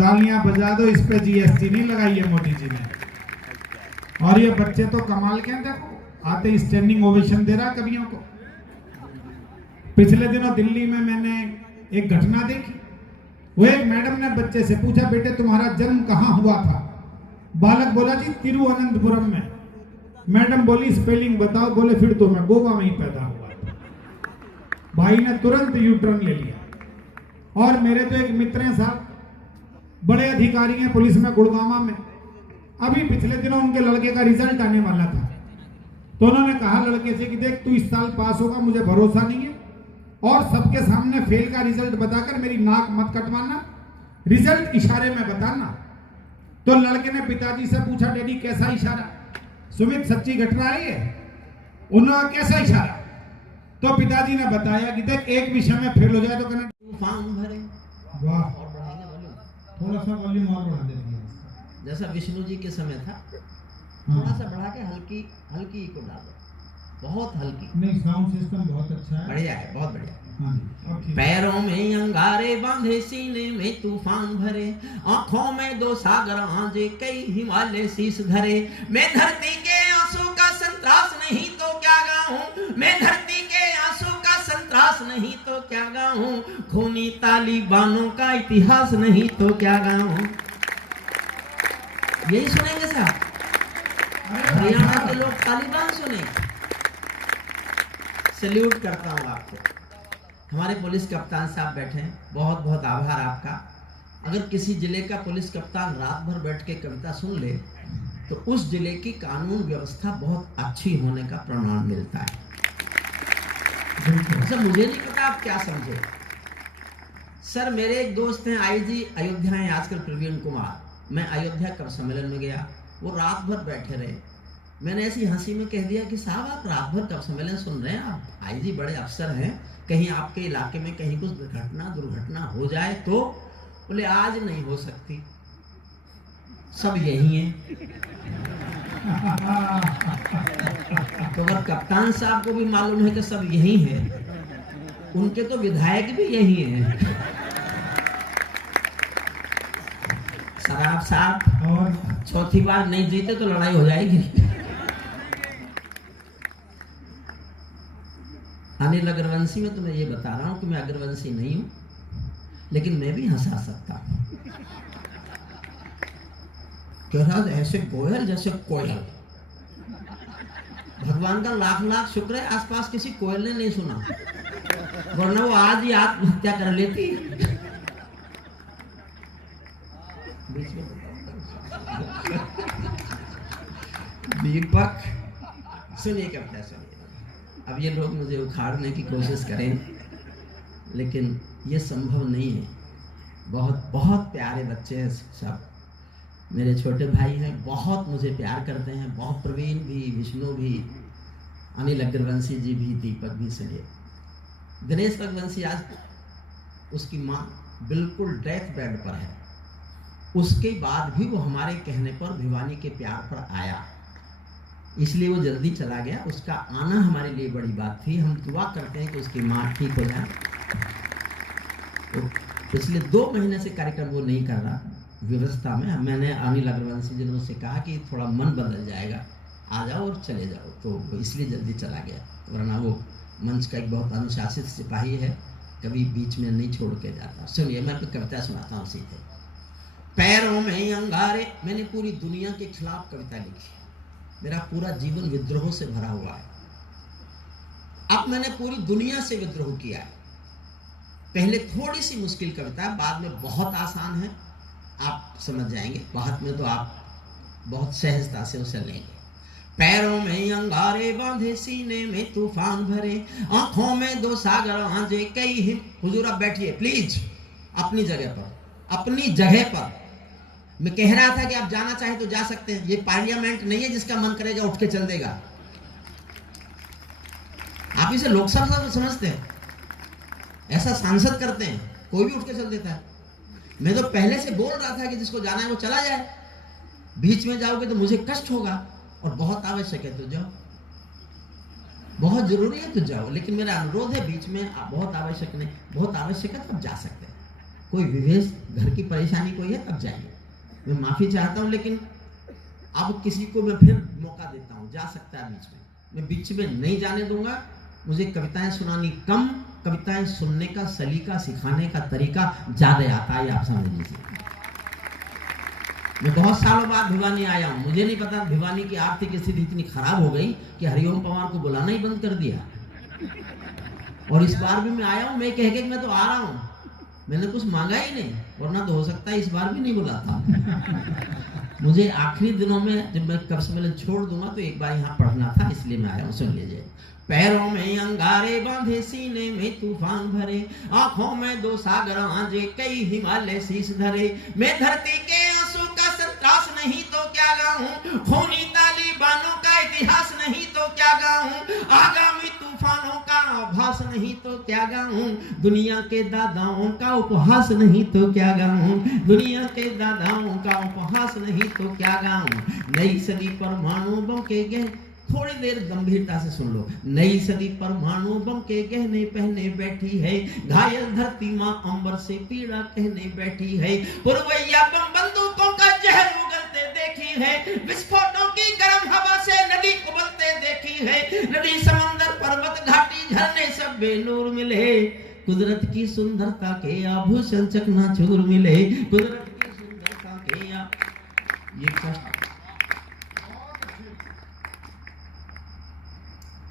तालियां बजा दो, इस पे जीएसटी नहीं लगाई है मोदी जी ने। और ये बच्चे तो कमाल के हैं, देखो आते स्टैंडिंग ओवेशन दे रहा कवियों को। पिछले दिनों दिल्ली में मैंने एक घटना देखी। वो एक मैडम ने बच्चे से पूछा, बेटे तुम्हारा जन्म कहाँ हुआ था? बालक बोला, जी तिरुवनंतपुरम में। मैडम बोली, स्पेलिंग बताओ। बोले, फिर तो मैं गोवा में ही पैदा हुआ था। भाई ने तुरंत यू टर्न ले लिया। और मेरे तो एक मित्र हैं साहब, बड़े अधिकारी हैं पुलिस में गुड़गांव में। अभी पिछले दिनों उनके लड़के का रिजल्ट आने वाला था, तो उन्होंने कहा लड़के से कि देख तू इस साल पास होगा, मुझे भरोसा नहीं है, और सबके सामने फेल का रिजल्ट बताकर मेरी नाक मत कटवाना, रिजल्ट इशारे में बताना। तो लड़के ने पिताजी से पूछा, डैडी कैसा इशारा? सुमित सच्ची घटना है ये? उन्होंने कैसा इशारा? तो पिताजी ने बताया कि देख एक विषय में फेल हो जाए तो कहना तूफान भरे। वाह, और बढ़ाएंगे वॉल्यूम, थोड़ा सा वॉल्यूम और बढ़ा देंगे। जैसा विष्णु जी के समय था, थोड़ा सा बढ़ा के हल्की हल्की को डालो, बहुत हल्की। नहीं, साउंड सिस्टम बहुत अच्छा है, बढ़िया है, बहुत बढ़िया। हाँ जी, अब ठीक है। पैरों में अंगारे बांधे, सीने में तूफान भरे, आंखों में दो सागर आंजे, कई हिमालय शीश धरे। मैं धरती के आंसू का संतरास नहीं तो क्या गाऊं, मैं धरती के आंसू का संतरास नहीं तो क्या गाऊं, खूनी तालिबानों का इतिहास नहीं तो क्या गाऊं। यही सुनेंगे साहब, हरियाणा के लोग तालिबान सुनेंगे। सैल्यूट करता हूं आपको। हमारे पुलिस कप्तान साहब बैठे हैं, बहुत बहुत आभार आपका। अगर किसी जिले का पुलिस कप्तान रात भर बैठ के कविता सुन ले तो उस जिले की कानून व्यवस्था बहुत अच्छी होने का प्रमाण मिलता है। सर मुझे नहीं पता आप क्या समझे। सर मेरे एक दोस्त हैं आईजी अयोध्या हैं आजकल, प्रवीण कुमार। मैं अयोध्या कब सम्मेलन में गया, वो रात भर बैठे रहे। मैंने ऐसी हंसी में कह दिया कि साहब आप रात भर कब सम्मेलन सुन रहे हैं, आप आईजी बड़े अफसर हैं, कहीं आपके इलाके में कहीं कुछ दुर्घटना हो जाए तो? बोले आज नहीं हो सकती, सब यही हैं। तो अगर कप्तान साहब को भी मालूम है कि सब यही है, उनके तो विधायक भी यही हैं। शराब साहब और चौथी बार नहीं जीते तो लड़ाई हो जाएगी। अनिल अग्रवंशी में तो मैं ये बता रहा हूं कि मैं अग्रवंशी नहीं हूं, लेकिन मैं भी हंसा सकता हूं। कह रहा ऐसे कोयल जैसे कोयल। भगवान का लाख लाख शुक्र है आसपास किसी कोयल ने नहीं सुना, वरना वो आज ही आत्महत्या कर लेती। दीपक सुनिए कविता सुनिए। अब ये लोग मुझे उखाड़ने की कोशिश करें, लेकिन ये संभव नहीं है। बहुत बहुत प्यारे बच्चे हैं सब, मेरे छोटे भाई हैं, बहुत मुझे प्यार करते हैं, बहुत। प्रवीण भी, विष्णु भी, अनिल अग्रवंशी जी भी, दीपक भी। सुनिए, दिनेश अग्रवंशी आज उसकी माँ बिल्कुल डेथ बेड पर है, उसके बाद भी वो हमारे कहने पर भिवानी के प्यार पर आया, इसलिए वो जल्दी चला गया। उसका आना हमारे लिए बड़ी बात थी। हम दुआ करते हैं कि उसकी माँ ठीक हो जाए। तो पिछले 2 महीने से कार्यक्रम वो नहीं कर रहा व्यवस्था में। मैंने अनिल अग्रवंशी जी ने उससे कहा कि थोड़ा मन बदल जाएगा, आ जाओ और चले जाओ, तो इसलिए जल्दी चला गया। वरना वो मंच का एक बहुत अनुशासित सिपाही है, कभी बीच में नहीं छोड़ के जाता। सुनिए मैं आपको कविता सुनाता हूँ सीधे। पैरों में अंगारे, मैंने पूरी दुनिया के खिलाफ कविता लिखी। मेरा पूरा जीवन विद्रोह से भरा हुआ है। अब मैंने पूरी दुनिया से विद्रोह किया है। पहले थोड़ी सी मुश्किल कविता है, बाद में बहुत आसान है, आप समझ जाएंगे। बाद में तो आप बहुत सहजता से उसे लेंगे। पैरों में अंगारे बांधे, सीने में तूफान भरे, आंखों में 2 सागर आंजे, कई हुजूर आप बैठिए प्लीज अपनी जगह पर, अपनी जगह पर। मैं कह रहा था कि आप जाना चाहे तो जा सकते हैं। ये पार्लियामेंट नहीं है जिसका मन करेगा उठ के चल देगा। आप इसे लोकसभा समझते हैं, ऐसा सांसद करते हैं, कोई भी उठ के चल देता है। मैं तो पहले से बोल रहा था कि जिसको जाना है वो चला जाए। बीच में जाओगे तो मुझे कष्ट होगा, और बहुत आवश्यक है तो जाओ, बहुत जरूरी है तो जाओ। लेकिन मेरा अनुरोध है, बीच में बहुत आवश्यक नहीं, बहुत आवश्यक है तो आप जा सकते हैं। कोई विवेश, घर की परेशानी कोई है तब जाइए। मैं माफी चाहता हूं, लेकिन अब किसी को मैं फिर मौका देता हूं, जा सकता है बीच में, मैं बीच में नहीं जाने दूंगा। मुझे कविताएं सुनानी कम, कविताएं सुनने का सलीका, सिखाने का तरीका ज्यादा आता है, आप समझ लीजिए। मैं बहुत सालों बाद भिवानी आया हूं, मुझे नहीं पता भिवानी की आर्थिक स्थिति इतनी खराब हो गई कि हरिओम पवार को बुलाना ही बंद कर दिया। और इस बार भी मैं आया हूं, मैं कह के मैं तो आ रहा हूं, मैंने कुछ मांगा ही नहीं, वरना तो हो सकता है इस बार भी नहीं बुलाता। मुझे आखिरी दिनों में जब मैं कवि सम्मेलन छोड़ दूंगा तो एक बार यहाँ पढ़ना था, इसलिए मैं आया हूँ, सुन लीजिए। पैरों में अंगारे बांधे, सीने में तूफान भरे, आंखों में दो सागर आंजे, कई हिमालय शीश धरे। मैं धरती के आंसू का संतरास नहीं तो क्या गाऊं, खूनी तालिबानों का इतिहास नहीं तो क्या गाऊं, आगामी तूफानों का आभास नहीं तो क्या गाऊं, दुनिया के दादाओं का उपहास नहीं तो क्या गाऊं, दुनिया के दादाओं का उपहास नहीं तो क्या गाऊं। नई सदी परमाणु बम के गहने, थोड़ी देर गंभीरता से सुन लो। नई सदी परमाणु बम के गहने पहने बैठी है, घायल धरती मां अंबर से पीड़ा कहने बैठी है। पुरवैया बम बंदूकों का जहर उगलते देखी है, विस्फोटों की गर्म हवा से नदी उबलते देखी है। नदी समंदर पर्वत घाटी झरने सब बेनूर मिले, कुदरत की सुंदरता के आभूषण चकनाचूर मिले, कुदरत की सुंदरता के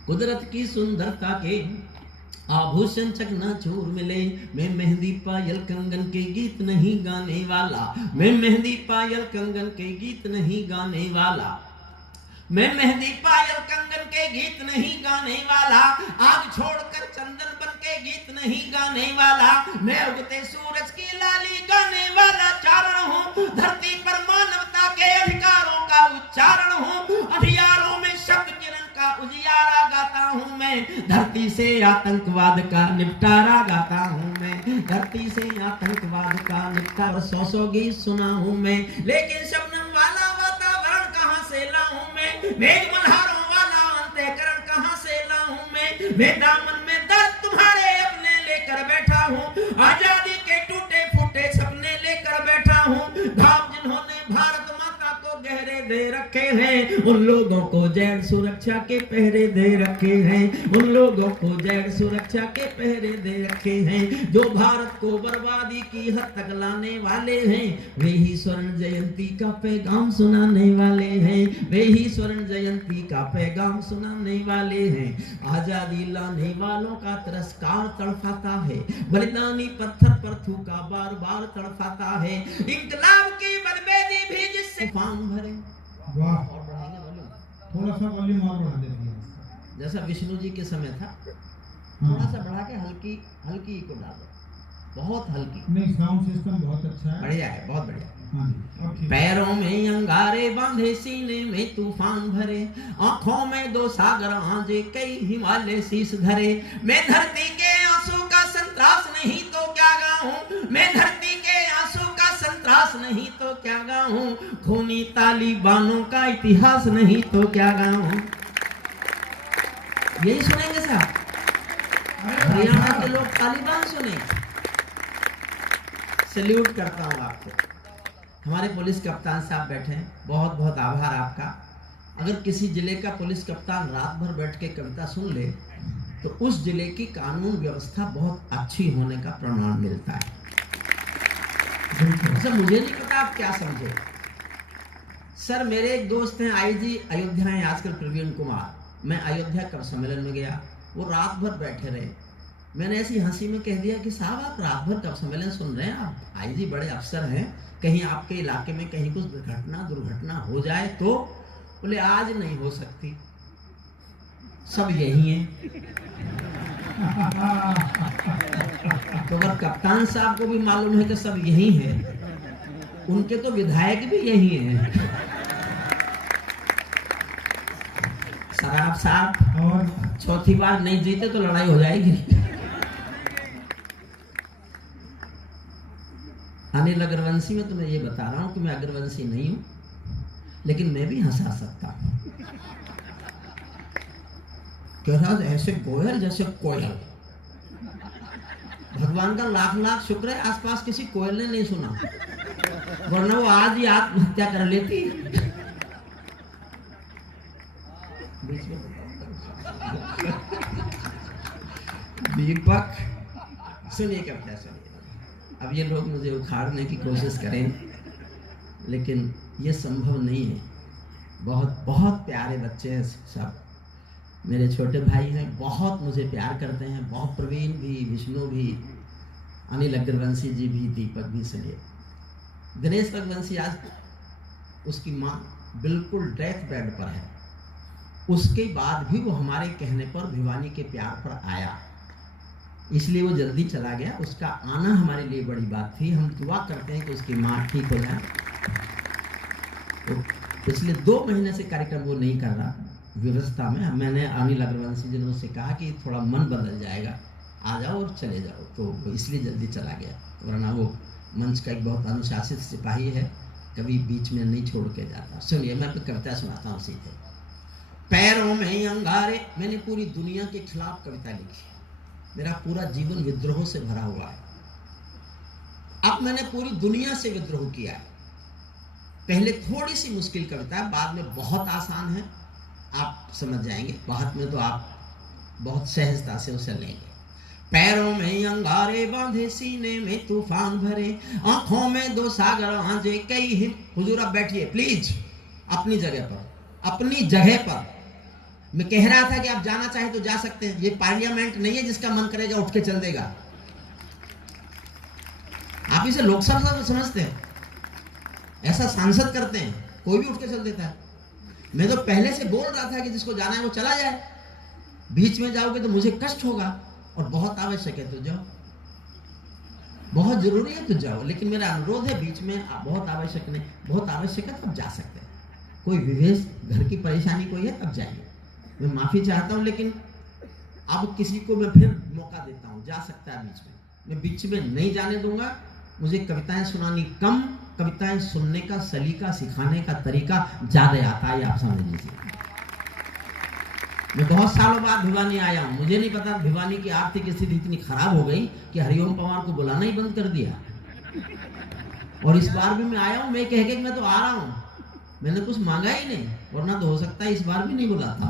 कुदरत की सुंदरता के आभूषण चकनाचूर मिले। मैं मेहंदी पायल कंगन के गीत नहीं गाने वाला, मैं मेहंदी पायल कंगन के गीत नहीं गाने वाला, मैं मेहंदी पायल कंगन के गीत नहीं गाने वाला, आग छोड़कर चंदन बन के गीत नहीं गाने वाला, मैं उगते सूरज की लाली गाने वाला चारण हूँ, धरती पर मानवता के अधिकारों का उच्चारण हूँ, अंधियारों में शब्द किरण का उजियारा गाता हूँ मैं, धरती से आतंकवाद का निपटारा गाता हूँ मैं, धरती से आतंकवाद का निपटारा। सौ गीत सुना हूँ मैं, लेकिन शबनम वाला वातावरण कहाँ से लाऊं मैं, मेघ मल्हारों वाला अंतःकरण कहाँ से लाऊं मैं दामन में दर्द तुम्हारे अपने लेकर बैठा हूँ, आजादी के टूटे फूटे सपने लेकर बैठा हूँ। घाव जिन्होंने भारत माता को गहरे दे रखे हैं, उन लोगों को जैन सुरक्षा के पहरे दे रखे हैं, उन लोगों को जैन सुरक्षा के पहरे दे रखे हैं, जो भारत को बर्बादी की हद तक लाने वाले हैं, वे ही स्वर्ण जयंती का पैगाम सुनाने वाले हैं, वे ही स्वर्ण जयंती का पैगाम सुनाने वाले हैं। आजादी लाने वालों का तिरस्कार तड़पाता है, बलिदानी पत्थर पर थूका बार बार तड़पाता है, इंकलाब की बर्बादी भी जिससे फान भरे। वाह, और बढ़ाएंगे वॉल्यूम, थोड़ा सा वॉल्यूम और बढ़ा देंगे, जैसा विष्णु जी के समय था, हाँ। थोड़ा सा बढ़ा के हल्की हल्की को डालो, बहुत हल्की। नहीं, साउंड सिस्टम बहुत अच्छा है, बढ़िया है, बहुत बढ़िया। हाँ जी, अब ठीक। पैरों में अंगारे बांधे, सीने में तूफान भरे, आंखों में दो सागर आंजे, कई हिमालय शीश धरे। मैं धरती के आंसू का संतरास नहीं तो क्या गाऊं, मैं धरती के आंसू का संतरास नहीं तो क्या गाऊं, खूनी तालिबानों का इतिहास नहीं तो क्या गाऊं। यही सुनेंगे साहब, हरियाणा के लोग तालिबान सुनेंगे। सैल्यूट करता हूँ आपको, हमारे पुलिस कप्तान साहब बैठे हैं, बहुत बहुत आभार आपका। अगर किसी जिले का पुलिस कप्तान रात भर बैठ के कविता सुन ले तो उस जिले की कानून व्यवस्था बहुत अच्छी होने का प्रमाण मिलता है। सर मुझे नहीं पता आप क्या समझे। सर मेरे एक दोस्त हैं आईजी अयोध्या हैं आजकल, प्रवीण कुमार, मैं अयोध्या कवि सम्मेलन में गया, वो रात भर बैठे रहे। मैंने ऐसी हंसी में कह दिया कि साहब आप रात भर कवि सम्मेलन सुन रहे हैं, आप आईजी बड़े अफसर हैं, कहीं आपके इलाके में कहीं कुछ दुर्घटना हो जाए तो? बोले आज नहीं हो सकती, सब यही हैं। तो अगर कप्तान साहब को भी मालूम है कि सब यही हैं, उनके तो विधायक भी यही हैं। शराब साहब और चौथी बार नहीं जीते तो लड़ाई हो जाएगी। अनिल अग्रवंशी में तो मैं ये बता रहा हूं कि मैं अग्रवंशी नहीं हूं, लेकिन मैं भी हंसा सकता हूं। ऐसे गोयल जैसे कोयल, भगवान का लाख लाख शुक्र है आसपास किसी कोयल ने नहीं सुना, वरना वो आज ही आत्महत्या कर लेती। दीपक सुनिए कविता सुनिए। अब ये लोग मुझे उखाड़ने की कोशिश करें, लेकिन ये संभव नहीं है। बहुत बहुत प्यारे बच्चे हैं सब, मेरे छोटे भाई हैं, बहुत मुझे प्यार करते हैं, बहुत। प्रवीण भी, विष्णु भी, अनिल अग्रवंशी जी भी, दीपक भी। सुनिए, दिनेश अग्रवंशी आज उसकी माँ बिल्कुल डेथ बेड पर है, उसके बाद भी वो हमारे कहने पर भिवानी के प्यार पर आया, इसलिए वो जल्दी चला गया। उसका आना हमारे लिए बड़ी बात थी। हम दुआ करते हैं कि उसकी माँ ठीक हो जाए। तो पिछले 2 महीने से कार्यक्रम वो नहीं कर रहा व्यवस्था में। मैंने अनिल अग्रवंशी जी ने उससे कहा कि थोड़ा मन बदल जाएगा, आ जाओ और चले जाओ, तो इसलिए जल्दी चला गया। वरना वो मंच का एक बहुत अनुशासित सिपाही है, कभी बीच में नहीं छोड़ के जाता। सुनिए, मैं तो कविता सुनाता हूँ सीधे। पैरों में अंगारे, मैंने पूरी दुनिया के खिलाफ कविता लिखी। मेरा पूरा जीवन विद्रोह से भरा हुआ है। अब मैंने पूरी दुनिया से विद्रोह किया है। पहले थोड़ी सी मुश्किल कविता, बाद में बहुत आसान है, आप समझ जाएंगे। बाद में तो आप बहुत सहजता से उसे लेंगे। पैरों में अंगारे बांधे, सीने में तूफान भरे, आंखों में 2 सागर आंजे, कई हिम। हुजूर आप बैठिए प्लीज, अपनी जगह पर, अपनी जगह पर। मैं कह रहा था कि आप जाना चाहे तो जा सकते हैं। ये पार्लियामेंट नहीं है जिसका मन करेगा उठ के चल देगा। आप इसे लोकसभा समझते हैं, ऐसा सांसद करते हैं, कोई भी उठ के चल देता है। मैं तो पहले से बोल रहा था कि जिसको जाना है वो चला जाए। बीच में जाओगे तो मुझे कष्ट होगा, और बहुत आवश्यक है तो जाओ, बहुत जरूरी है तो जाओ। लेकिन मेरा अनुरोध है, बीच में बहुत आवश्यक नहीं, बहुत आवश्यक है तब जा सकते हैं। कोई विवेश, घर की परेशानी कोई है तब जाइए। मैं माफी चाहता हूं, लेकिन अब किसी को मैं फिर मौका देता हूं, जा सकता है बीच में। मैं बीच में नहीं जाने दूंगा। मुझे कविताएं सुनानी कम, कविताएं सुनने का सलीका, सिखाने का तरीका ज्यादा आता है, आप समझ लीजिए। मैं बहुत सालों बाद भिवानी आया हूं। मुझे नहीं पता भिवानी की आर्थिक स्थिति इतनी खराब हो गई कि हरिओम पवार को बुलाना ही बंद कर दिया। और इस बार भी मैं आया हूं, मैं कह के मैं तो आ रहा हूं, मैंने कुछ मांगा ही नहीं, वरना तो हो सकता है इस बार भी नहीं बुलाता।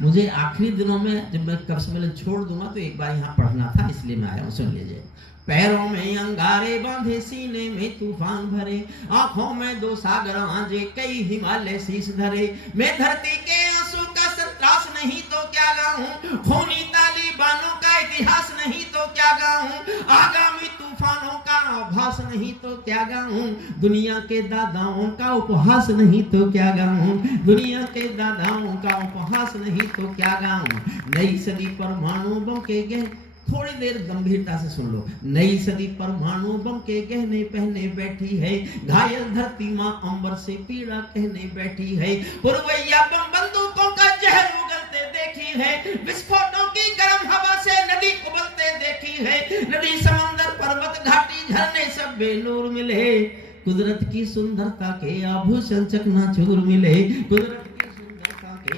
मुझे आखिरी दिनों में जब मैं कब सम्मेलन छोड़ दूंगा तो एक बार यहाँ पढ़ना था, इसलिए मैं आया हूँ। सुन लीजिए। पैरों में अंगारे बांधे, सीने में तूफान भरे, आंखों में 2 सागर आंजे, कई हिमालय शीश धरे। मैं धरती के आंसू का संतरास नहीं तो क्या गाऊं, खूनी तालिबानों का इतिहास नहीं तो क्या गाऊं, आगामी तूफानों का आभास नहीं तो क्या गाऊं, दुनिया के दादाओं का उपहास नहीं तो क्या गाऊं, दुनिया के दादाओं का उपहास नहीं तो क्या गाऊं। नई सदी परमाणु बम के गहने, थोड़ी देर गंभीरता से सुन लो। नई सदी परमाणु बम के गहने पहने बैठी है, घायल धरती माँ अंबर से पीड़ा कहने बैठी है। पुरवैया बम बंदूकों का जहर उगलते देखी है, विस्फोटों की गर्म हवा से नदी उबलते देखी है। नदी, समंदर, पर्वत, घाटी, झरने सब बेनूर मिले, कुदरत की सुंदरता के आभूषण चकनाचूर मिले। कुदरत की सुंदरता के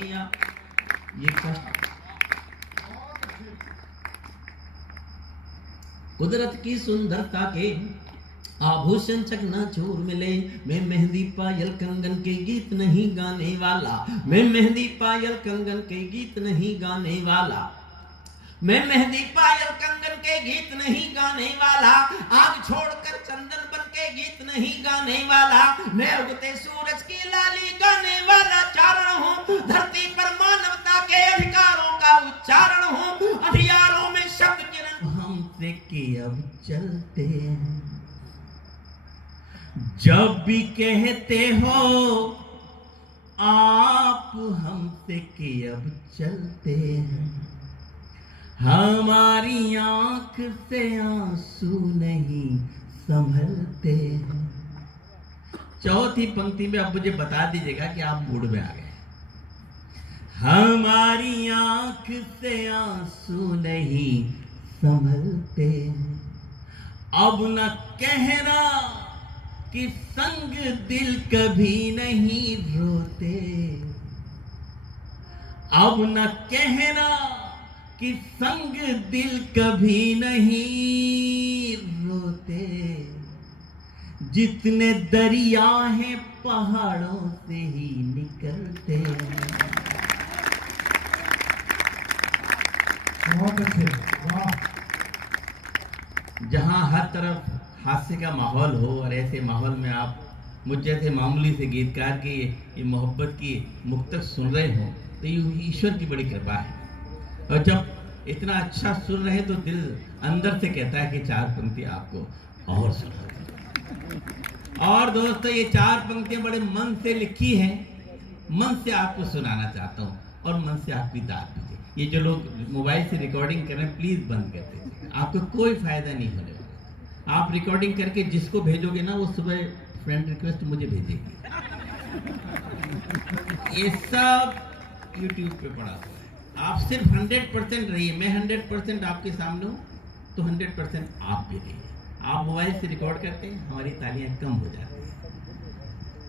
कुदरत की सुंदरता के आभूषण चकनाचूर मिले। मैं मेहंदी पायल कंगन के गीत नहीं गाने वाला, मैं मेहंदी पायल कंगन के गीत नहीं गाने वाला, मैं मेहंदी पायल कंगन के गीत नहीं गाने वाला, आग छोड़कर चंदन बन के गीत नहीं गाने वाला, मैं उगते सूरज की लाली गाने वाला चारण हूँ, धरती पर मानवता के अधिकारों का उच्चारण हूँ, अंधियारों में शब्द किरण हमसे कि अब चलते हैं। जब भी कहते हो आप हमसे कि अब चलते हैं, हमारी आंख से आंसू नहीं संभलते हैं। चौथी पंक्ति में अब मुझे बता दीजिएगा कि आप मूड में आ गए। हमारी आंख से आंसू नहीं संभलते हैं, अब न कहना कि संग दिल कभी नहीं रोते, अब न कहना कि संग दिल कभी नहीं रोते, जितने दरिया हैं पहाड़ों से ही निकलते। बहुत अच्छे, वाह। जहां हर तरफ हास्य का माहौल हो और ऐसे माहौल में आप मुझ जैसे मामूली से गीतकार की ये मोहब्बत की मुक्तक सुन रहे हो तो ये ईश्वर की बड़ी कृपा है। और जब इतना अच्छा सुन रहे तो दिल अंदर से कहता है कि 4 पंक्ति आपको और सुना। और दोस्तों ये 4 पंक्तियां बड़े मन से लिखी हैं, मन से आपको सुनाना चाहता हूँ और मन से आपकी दाद दीजिए। ये जो लोग मोबाइल से रिकॉर्डिंग कर रहे हैं प्लीज बंद कर दीजिए, आपको कोई फायदा नहीं होने वाला। आप रिकॉर्डिंग करके जिसको भेजोगे ना वो सुबह फ्रेंड रिक्वेस्ट मुझे भेजेगी। ये सब YouTube पे पड़ा हुआ है। आप सिर्फ 100% रहिए, मैं 100% आपके सामने हूँ तो 100% आप भी रहिए। आप मोबाइल से रिकॉर्ड करते हैं, हमारी तालियां कम हो जाती हैं,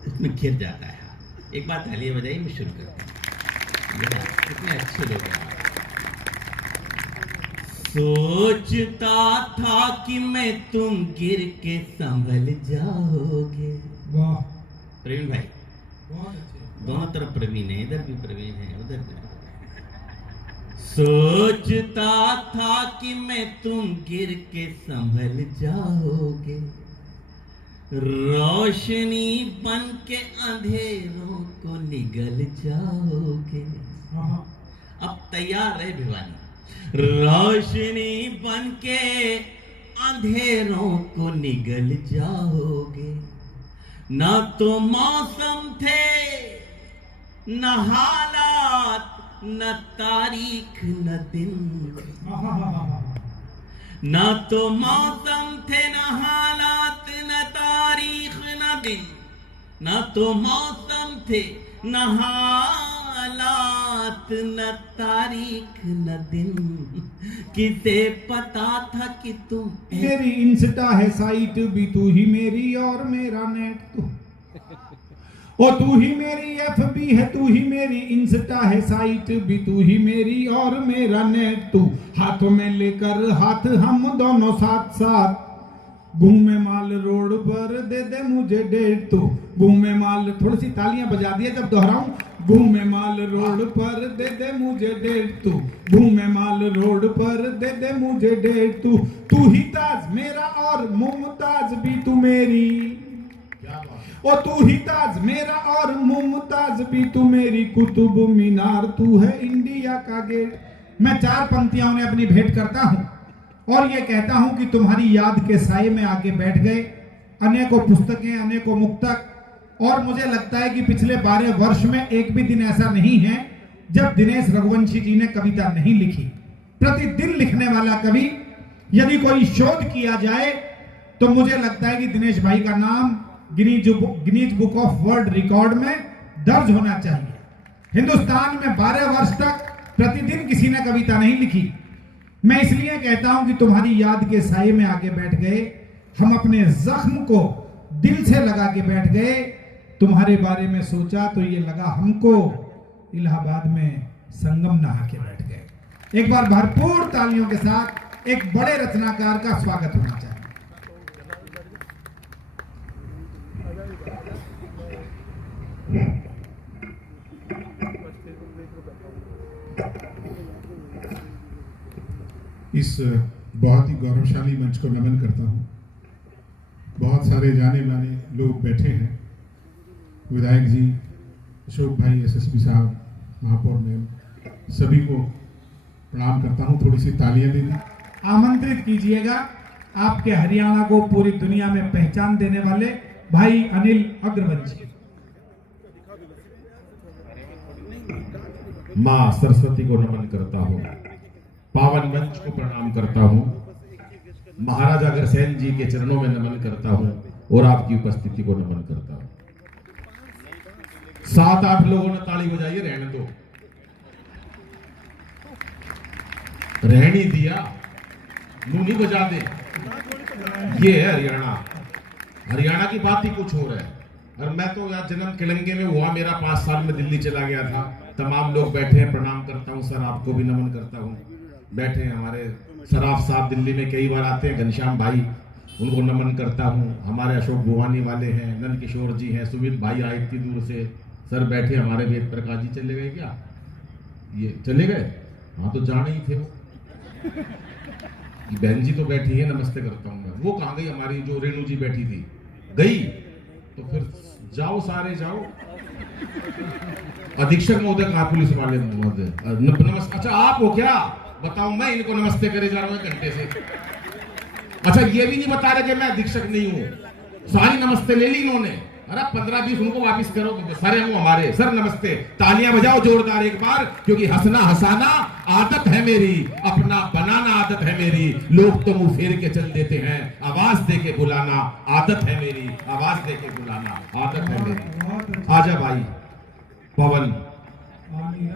उसमें घिर जाता है। एक बार तालियां बजाइए, मैं शुरू करता हूँ। कितने अच्छे लोग हैं। सोचता था कि मैं तुम गिर के संभल जाओगे। वाह प्रवीण भाई, बहुत अच्छे। दोनों तरफ प्रवीण है, इधर भी प्रवीण है उधर भी। सोचता था कि मैं तुम गिर के संभल जाओगे, रोशनी बन के अंधेरों को निगल जाओगे। अब तैयार है भिवानी। रोशनी बन के अंधेरों को निगल जाओगे, ना तो मौसम थे न हालात न तारीख न दिन, ना तो मौसम थे न हालात न तारीख न दिन, ना तो मौसम थे न हालात न तारीख न दिन, किसे पता था कि तुम मेरी इंस्टा है साइट भी तू ही मेरी और मेरा नेट तू, और तू ही मेरी FB है, तू ही मेरी इंस्टा है साइट भी तू ही मेरी और मेरा नेट तू, हाथों में लेकर हाथ हम दोनों साथ साथ घूमे माल रोड पर, दे दे मुझे डेट तू, घूमे माल। थोड़ी सी तालियां बजा दिए जब दोहराऊं। घूमे माल रोड पर, दे दे मुझे डेट तू, घूमे माल रोड पर, दे दे मुझे डेट तू, तू ही ताज मेरा और मुमताज भी तू मेरी, और तू ही ताज मेरा और मुमताज भी तू मेरी, कुतुब मीनार तू है इंडिया का गेट। मैं 4 पंक्तियां उन्हें अपनी भेंट करता हूं और ये कहता हूं कि तुम्हारी याद के साए में आके बैठ गए अनेकों पुस्तकें, अनेकों मुक्तक, और मुझे लगता है कि पिछले 12 वर्ष में एक भी दिन ऐसा नहीं है जब दिनेश रघुवंशी जी ने कविता नहीं लिखी। प्रतिदिन लिखने वाला कवि, यदि कोई शोध किया जाए तो मुझे लगता है कि दिनेश भाई का नाम Guinness book of world record में दर्ज होना चाहिए। हिंदुस्तान में 12 वर्ष तक प्रतिदिन किसी ने कविता नहीं लिखी। मैं इसलिए कहता हूं कि तुम्हारी याद के साए में आके बैठ गए, हम अपने जख्म को दिल से लगा के बैठ गए। तुम्हारे बारे में सोचा तो ये लगा हमको इलाहाबाद में संगम नहा के बैठ गए। एक बार भरपूर तालियों के साथ एक बड़े रचनाकार का स्वागत होना चाहिए। इस बहुत ही गौरवशाली मंच को नमन करता हूँ। बहुत सारे जाने माने लोग बैठे हैं, विधायक जी, अशोक भाई, SSP साहब, महापौर मैम, सभी को प्रणाम करता हूँ। थोड़ी सी तालियां दे दी। आमंत्रित कीजिएगा आपके हरियाणा को पूरी दुनिया में पहचान देने वाले भाई अनिल अग्रवंशी। माँ सरस्वती को नमन करता हूँ, पावन मंच को प्रणाम करता हूँ, महाराजा अग्रसेन जी के चरणों में नमन करता हूँ और आपकी उपस्थिति को नमन करता हूँ। 7-8 लोगों ने ताली बजाई, रहने दो, रहनी दिया, मुंह नहीं बजा दे। ये है हरियाणा। हरियाणा की बात ही कुछ हो रहा है। और मैं तो यार जन्म किलंगे में हुआ, मेरा 5 साल में दिल्ली चला गया था। तमाम लोग बैठे हैं, प्रणाम करता हूँ सर, आपको भी नमन करता हूँ। बैठे हैं हमारे सराफ साहब, दिल्ली में कई बार आते हैं, घनश्याम भाई, उनको नमन करता हूँ। हमारे अशोक भुवानी वाले हैं, नंद किशोर जी हैं, सुमित भाई आए इतनी दूर से, सर बैठे हमारे वेद प्रकाश जी। चले गए क्या? ये चले गए? हाँ तो जाने ही थे वो। बहन जी तो बैठी है, नमस्ते करता हूँ मैं। वो कहाँ गई हमारी जो रेणु जी बैठी थी? गई तो फिर जाओ, सारे जाओ। अधीक्षक महोदय कहाँ? पुलिस वाले महोदय नमस्ते। अच्छा आप हो क्या? बताओ, मैं इनको नमस्ते करे जा रहा हूँ 1 घंटे से। अच्छा ये भी नहीं बता रहे कि मैं अधीक्षक नहीं हूँ। सारी नमस्ते ले ली इन्होंने। अरे 15-20 उनको वापिस करो, सारे वो हमारे। सर नमस्ते, तालियां बजाओ जोरदार एक बार, क्योंकि हंसना हंसाना आदत है मेरी, अपना बनाना आदत है मेरी। लोग तो मुंह फेर के चल देते हैं, आवाज दे के बुलाना आदत है मेरी, आवाज दे के बुलाना आदत है मेरी। आजा भाई पवन,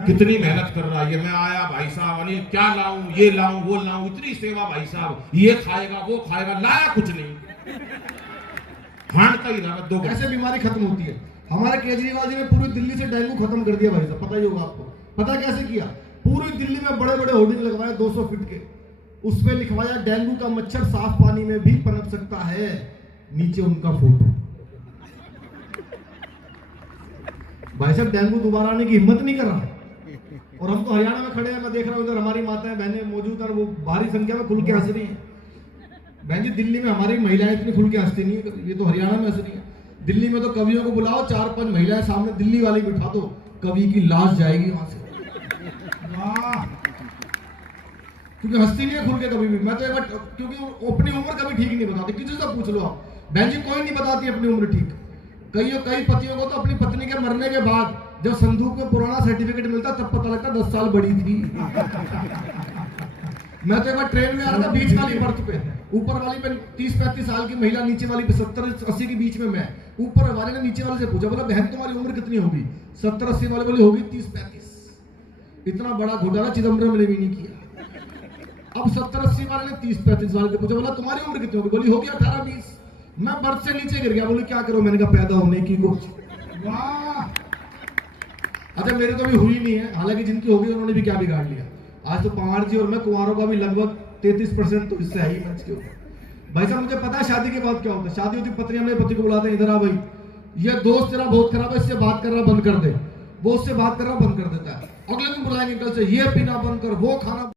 कितनी मेहनत कर रहा है। मैं आया भाई साहब, अनिल क्या लाऊं, ये लाऊं, वो लाऊं, इतनी सेवा भाई साहब, ये खाएगा वो खाएगा, लाया कुछ नहीं, हांडता ही रहा। 2 ऐसे बीमारी खत्म होती है। हमारे केजरीवाल जी ने पूरी दिल्ली से डेंगू खत्म कर दिया भाई साहब, पता ही होगा आपको। पता कैसे किया? पूरी दिल्ली में बड़े बड़े होर्डिंग लगवाए 200 फीट के, उसमें लिखवाया डेंगू का मच्छर साफ पानी में भी पनप सकता है, नीचे उनका फोटो। भाई साहब डेंगू दोबारा आने की हिम्मत नहीं कर रहा। और हम तो हरियाणा में खड़े हैं, मैं देख रहा हूं इधर हमारी माताएं बहनें मौजूद हैं, वो भारी संख्या में खुल के हंस रही हैं। बहन जी दिल्ली में हमारी महिलाएं इतनी खुल के हंसती नहीं है, ये तो हरियाणा में हंस रही है। दिल्ली में तो कवियों को बुलाओ, 4-5 महिलाएं सामने दिल्ली वाली बिठा दो, कवि की लाश जाएगी वहां से। वाह, क्योंकि हंसती नहीं है खुल के कभी भी। मैं तो एक बार, क्योंकि अपनी उम्र कभी ठीक नहीं बताती, किसी से पूछ लो आप, बहन जी कोई नहीं बताती अपनी उम्र ठीक। कई पतियों को तो अपनी पत्नी के मरने के बाद जब संदूक में पुराना सर्टिफिकेट मिलता तब पता लगता 10 साल बड़ी थी। मैं तो एक बार ट्रेन में आ रहा था, बीच वाली बर्थ पे, ऊपर वाली पे 30-35 साल की महिला, नीचे वाली पे 70-80 के बीच में मैं। ऊपर वाले ने नीचे वाले से पूछा, बोला बहन तुम्हारी उम्र कितनी होगी? 70-80 वाले बोली होगी 30-35। इतना बड़ा घोटाला चिदम्बरम ने भी नहीं किया। अब 70-80 वाले ने 30-35 वाले से पूछा, बोला तुम्हारी उम्र कितनी होगी? बोली होगी 18-20। मैं बर्थ से नीचे गिर गया, बोली क्या करो? मैंने कहा पैदा होने की कोशिश। वाह, अच्छा मेरी तो अभी हुई नहीं है, हालांकि जिनकी होगी उन्होंने भी क्या बिगाड़ लिया। आज तो पवार जी और मैं कुंवारों का भी लगभग 33% तो इससे है ही मंच के ऊपर। भाई साहब मुझे पता है शादी के बाद क्या होता है। शादी होती, पत्नी अपने पति को बुलाते हैं, इधर आ भाई, ये दोस्त तेरा बहुत खराब है, इससे बात करना बंद कर दे। वो उससे बात करना बंद कर देता है। अगले दिन बुलाएंगे, कल से ये पीना बंद कर, वो खाना